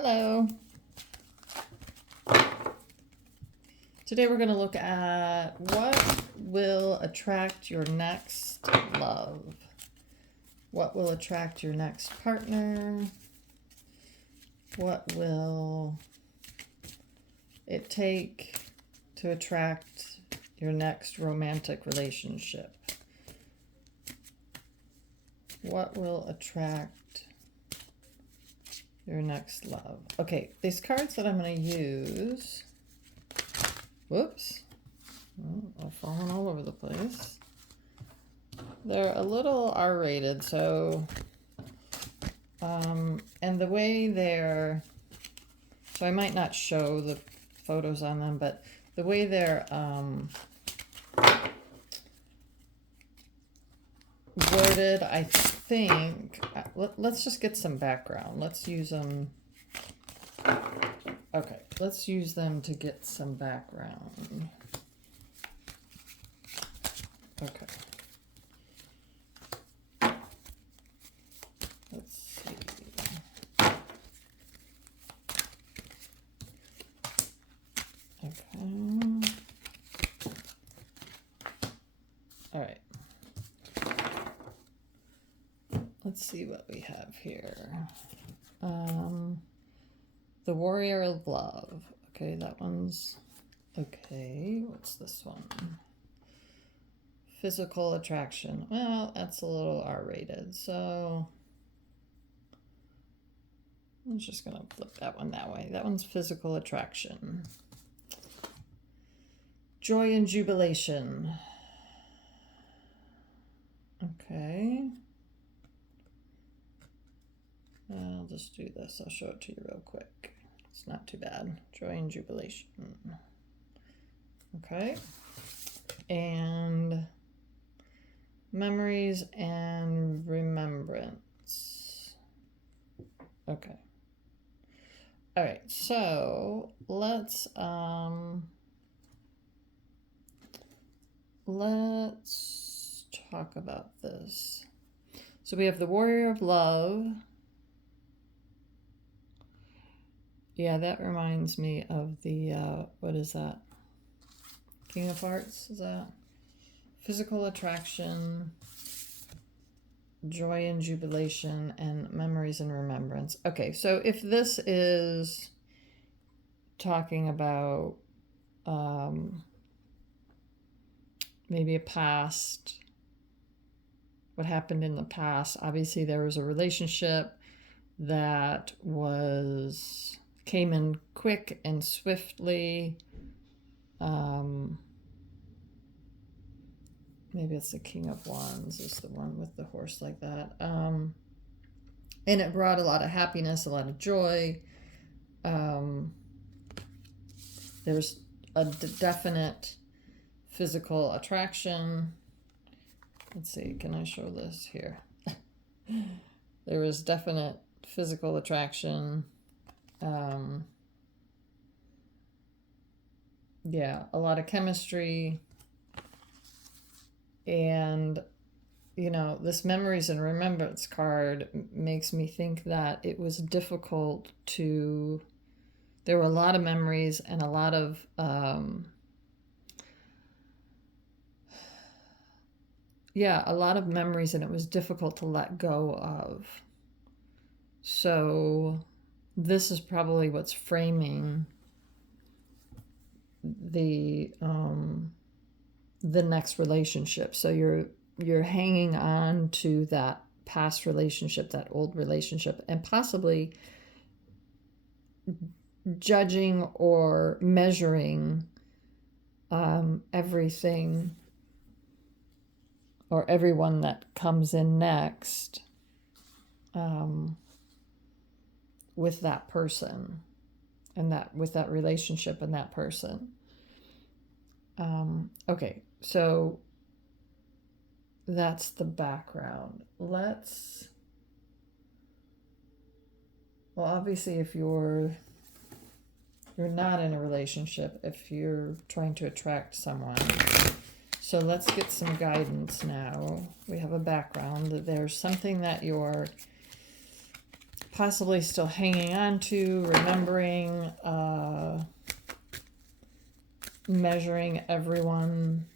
Hello. Today we're going to look at what will attract your next love. What will attract your next partner? What will it take to attract your next romantic relationship? What will attract your next love? Okay, these cards that I'm going to use, whoops, I've fallen all over the place. They're a little R-rated, so, and the way they're, so I might not show the photos on them, but the way they're worded, I think, let's just get some background. Let's use them. Okay, let's use them to get some background. Okay. Let's see. Okay. All right. Let's see what we have here. The Warrior of Love. Okay, that one's okay. What's this one? Physical attraction. Well, that's a little R-rated, so I'm just gonna flip that one that way. That one's physical attraction. Joy and jubilation. Okay. I'll just do this. I'll show it to you real quick. It's not too bad. Joy and jubilation. Okay. And memories and remembrance. Okay. All right. So let's talk about this. So we have the Warrior of Love. Yeah, that reminds me of the, what is that? King of Hearts, is that? Physical attraction, joy and jubilation, and memories and remembrance. Okay, so if this is talking about maybe a past, what happened in the past, obviously there was a relationship that came in quick and swiftly. Maybe it's the King of Wands is the one with the horse like that. And it brought a lot of happiness, a lot of joy. There's a definite physical attraction. Let's see, can I show this here? There was definite physical attraction. Yeah, a lot of chemistry. And, you know, this memories and remembrance card makes me think that it was difficult to, there were a lot of memories and a lot of, yeah, a lot of memories, and it was difficult to let go of. So this is probably what's framing the next relationship. So you're hanging on to that past relationship, that old relationship, and possibly judging or measuring everything or everyone that comes in next with that person and that with that relationship and that person. Okay, so that's the background. Well, obviously if you're not in a relationship, if you're trying to attract someone. So let's get some guidance now. We have a background that there's something that your possibly still hanging on to, remembering, measuring everyone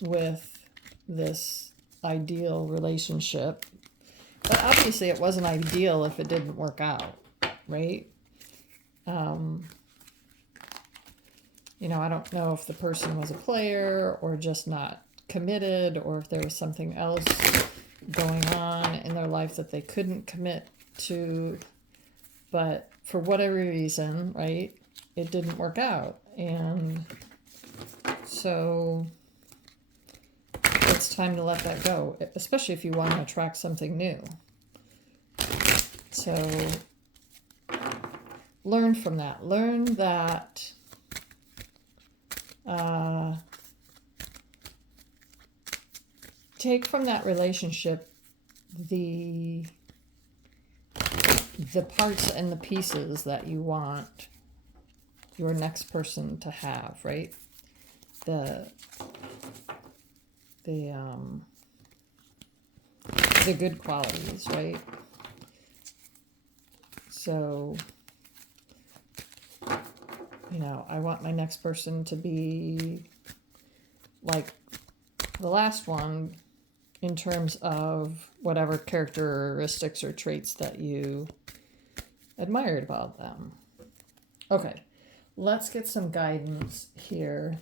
with this ideal relationship. But obviously it wasn't ideal if it didn't work out, right? I don't know if the person was a player or just not committed, or if there was something else going on in their life that they couldn't commit to. But for whatever reason, right, it didn't work out. And so it's time to let that go, especially if you want to attract something new. So learn from that. Learn that take from that relationship the parts and the pieces that you want your next person to have, right? The good qualities, right? So, I want my next person to be like the last one in terms of whatever characteristics or traits that you admired about them. Okay, let's get some guidance here.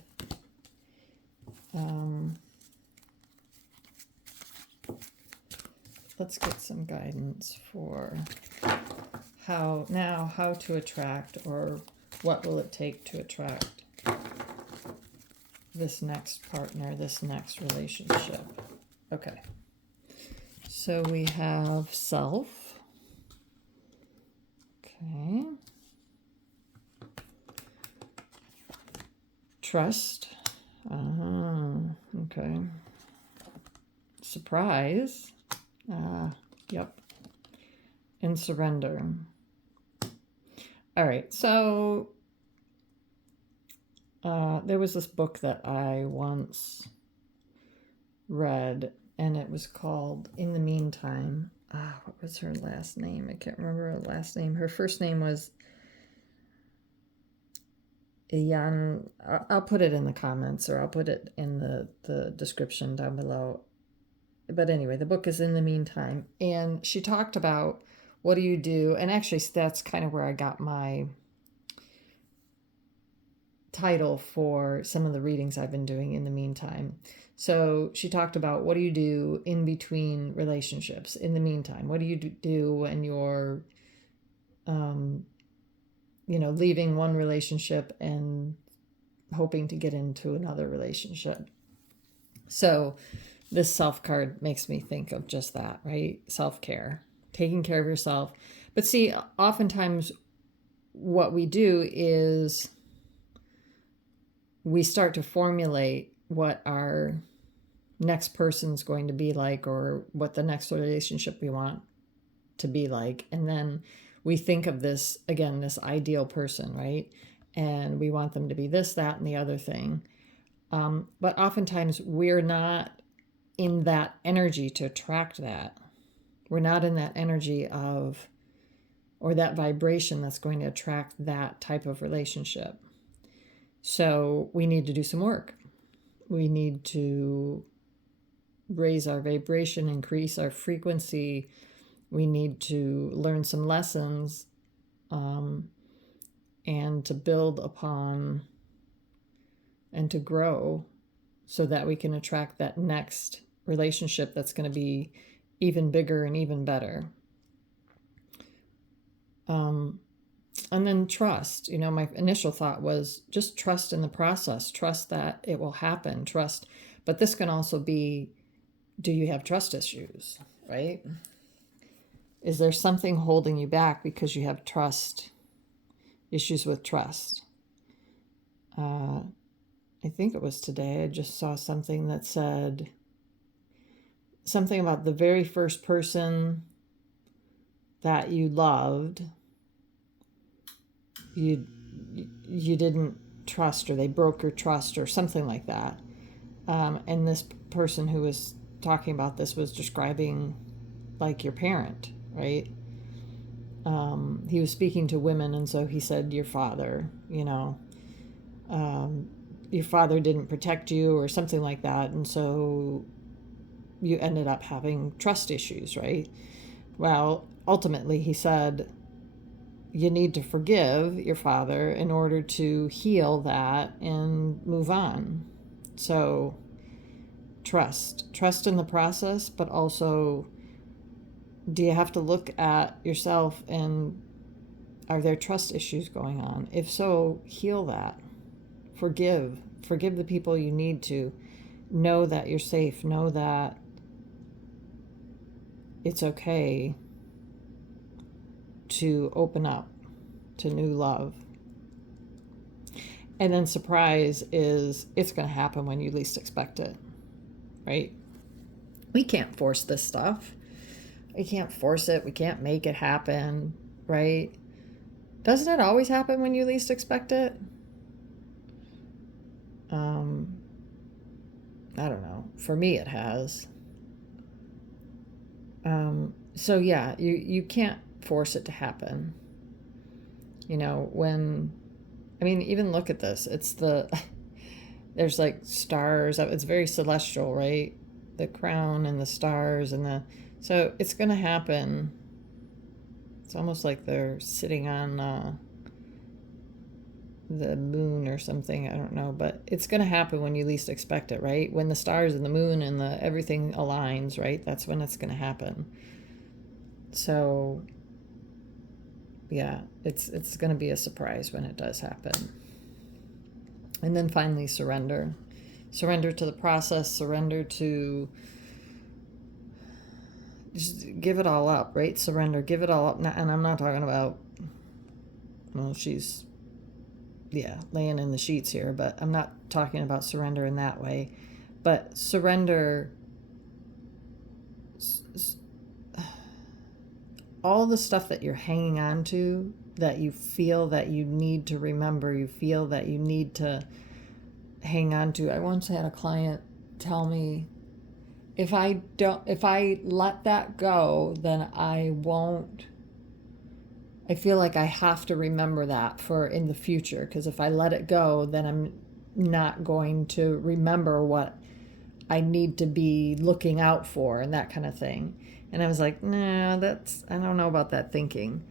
Let's get some guidance for how to attract, or what will it take to attract this next partner, this next relationship. Okay. So we have self. Okay. Trust. Okay. Surprise. Yep. And surrender. All right. So there was this book that I once read, and it was called In the Meantime. What was her last name? I can't remember her last name. Her first name was Iyanla. I'll put it in the comments, or I'll put it in the description down below. But anyway, the book is In the Meantime. And she talked about, what do you do? And actually, that's kind of where I got my title for some of the readings I've been doing in the meantime. So she talked about, what do you do in between relationships? In the meantime, what do you do when you're, leaving one relationship and hoping to get into another relationship? So this self card makes me think of just that, right? Self-care, taking care of yourself. But see, oftentimes what we do is we start to formulate what our next person's going to be like, or what the next relationship we want to be like. And then we think of this, again, this ideal person, right? And we want them to be this, that, and the other thing. But oftentimes we're not in that energy to attract that. We're not in that energy of, or that vibration that's going to attract that type of relationship. So we need to do some work. We need to raise our vibration, increase our frequency. We need to learn some lessons, and to build upon and to grow, so that we can attract that next relationship that's going to be even bigger and even better. And then trust. My initial thought was just trust in the process. Trust that it will happen. Trust. But this can also be, do you have trust issues, right? Is there something holding you back because you have issues with trust? I think it was today, I just saw something that said something about the very first person that you loved, you didn't trust, or they broke your trust, or something like that. And this person who was talking about this was describing like your parent, right? He was speaking to women, and so he said, your father, your father didn't protect you or something like that, and so you ended up having trust issues, right? Well, ultimately, he said, you need to forgive your father in order to heal that and move on. So trust in the process, but also, do you have to look at yourself and are there trust issues going on? If so, heal that. Forgive the people you need to. Know that you're safe. Know that it's okay to open up to new love. And then surprise is, it's going to happen when you least expect it, right? We can't force this stuff. We can't force it. We can't make it happen, right? Doesn't it always happen when you least expect it? I don't know. For me, it has. So yeah, you can't force it to happen. Even look at this. There's like stars. It's very celestial, right? The crown and the stars so it's going to happen. It's almost like they're sitting on the moon or something. I don't know, but it's going to happen when you least expect it, right? When the stars and the moon and everything aligns, right? That's when it's going to happen. So yeah, it's going to be a surprise when it does happen. And then finally, surrender to the process, surrender to just give it all up, right? Surrender, give it all up. And I'm not talking about, she's laying in the sheets here, but I'm not talking about surrender in that way. But surrender all the stuff that you're hanging on to, that you feel that you need to remember, you feel that you need to hang on to. I once had a client tell me, if I let that go, then I feel like I have to remember that for in the future, because if I let it go, then I'm not going to remember what I need to be looking out for and that kind of thing. And I was like, nah, I don't know about that thinking.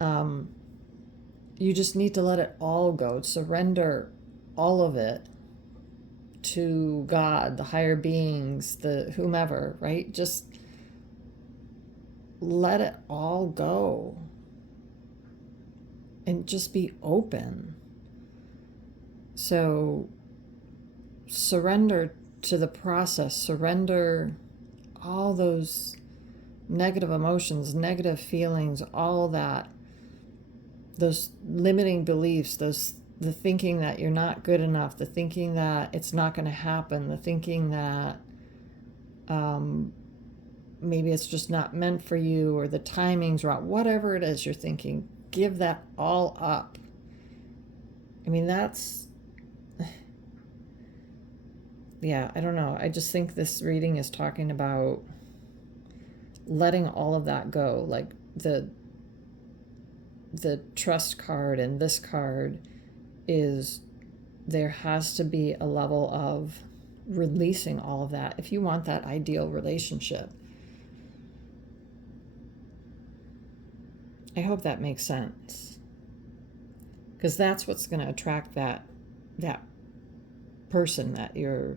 You just need to let it all go. Surrender all of it to God, the higher beings, the whomever, right? Just let it all go and just be open. So surrender to the process, surrender all those negative emotions, negative feelings, all that, those limiting beliefs, the thinking that you're not good enough, the thinking that it's not going to happen, the thinking that maybe it's just not meant for you, or the timing's wrong, whatever it is you're thinking, give that all up. I don't know. I just think this reading is talking about letting all of that go. Like the trust card and this card is, there has to be a level of releasing all of that if you want that ideal relationship. I hope that makes sense, because that's what's going to attract that person that you're,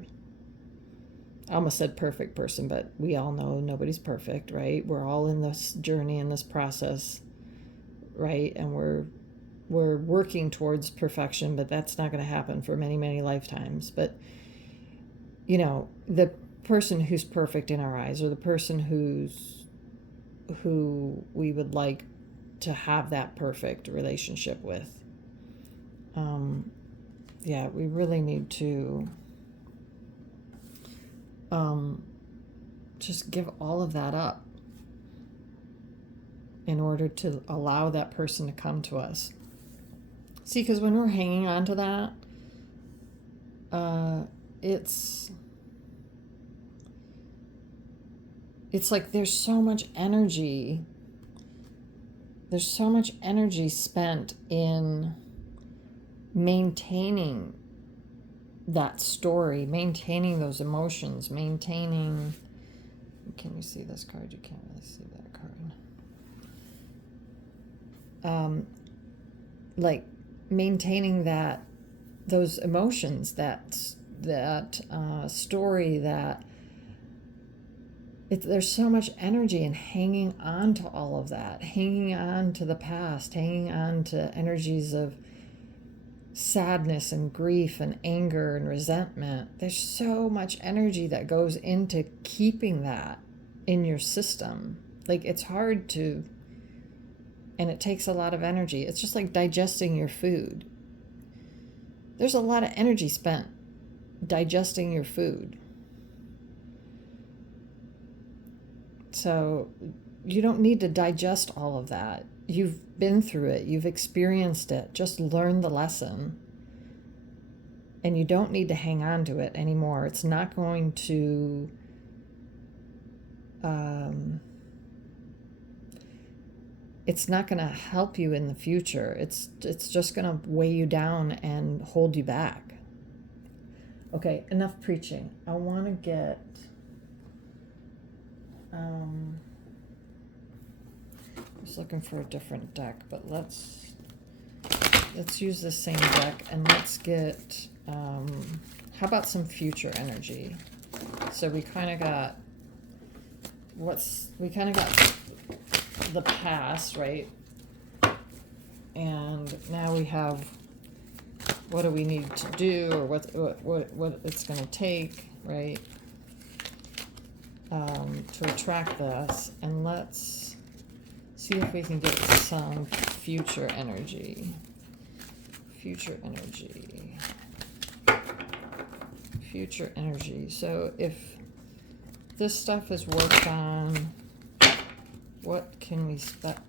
I almost said perfect person, but we all know nobody's perfect, right? We're all in this journey, in this process, right? And we're working towards perfection, but that's not going to happen for many, many lifetimes. But the person who's perfect in our eyes, or the person who we would like to have that perfect relationship with, we really need to just give all of that up in order to allow that person to come to us. See, because when we're hanging on to that, it's like there's so much energy there's so much energy spent in maintaining that story, maintaining those emotions, maintaining. Can you see this card? You can't really see that card. Like maintaining those emotions, that story, there's so much energy in hanging on to all of that, hanging on to the past, hanging on to energies of sadness and grief and anger and resentment. There's so much energy that goes into keeping that in your system. Like, it's hard to, and it takes a lot of energy. It's just like digesting your food. There's a lot of energy spent digesting your food. So you don't need to digest all of that. You've been through it. You've experienced it. Just learn the lesson. And you don't need to hang on to it anymore. It's not going to it's not going to help you in the future. It's just going to weigh you down and hold you back. Okay, enough preaching. I want to get just looking for a different deck, but let's use the same deck, and let's get how about some future energy? So we kind of got the past, right? And now we have what do we need to do, or what it's going to take, right? To attract this, and let's see if we can get some future energy. Future energy. So if this stuff is worked on, what can we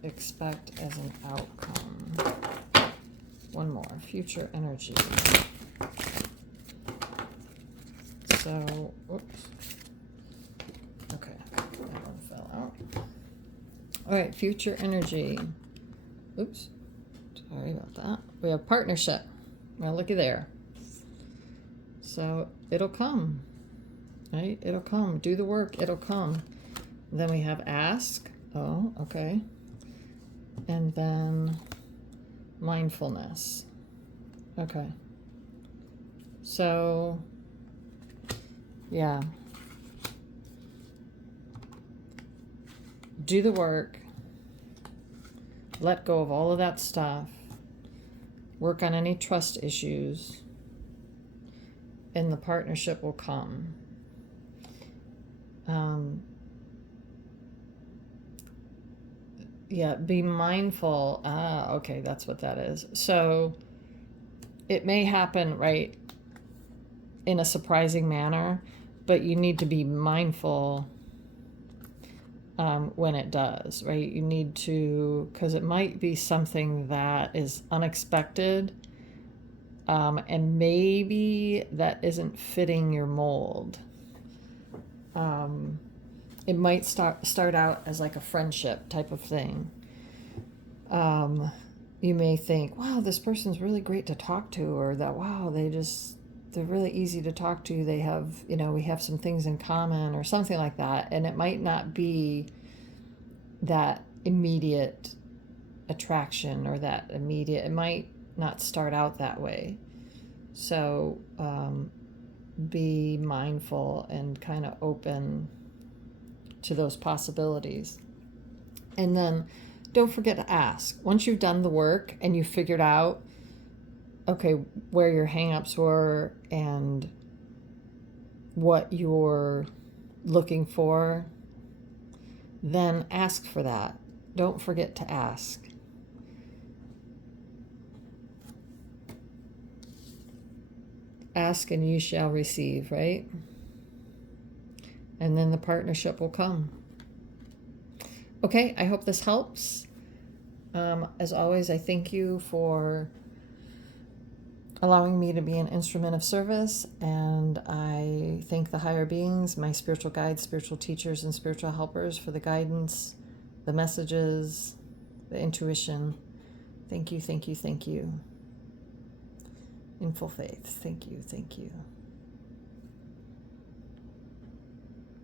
expect as an outcome? One more. Future energy. So, whoops. Okay, that one fell out. All right, future energy. Oops, sorry about that. We have partnership. Well, looky there. So it'll come, right? It'll come. Do the work. It'll come. Then we have ask. Oh, okay. And then mindfulness. Okay. So, yeah. Do the work. Let go of all of that stuff. Work on any trust issues. And the partnership will come. Yeah, be mindful. Okay, that's what that is. So it may happen, right, in a surprising manner, but you need to be mindful when it does, right? You need to, because it might be something that is unexpected, and maybe that isn't fitting your mold. It might start out as like a friendship type of thing. You may think, wow, this person's really great to talk to, or that, wow, they're really easy to talk to. They have, we have some things in common, or something like that. And it might not be that immediate attraction, or it might not start out that way. So be mindful and kind of open to those possibilities. And then don't forget to ask. Once you've done the work and you've figured out, okay, where your hang-ups were and what you're looking for, then ask for that. Don't forget to ask. Ask and you shall receive, right? And then the partnership will come. Okay, I hope this helps. As always, I thank you for allowing me to be an instrument of service, and I thank the higher beings, my spiritual guides, spiritual teachers, and spiritual helpers for the guidance, the messages, the intuition. Thank you, thank you, thank you. In full faith. Thank you, thank you.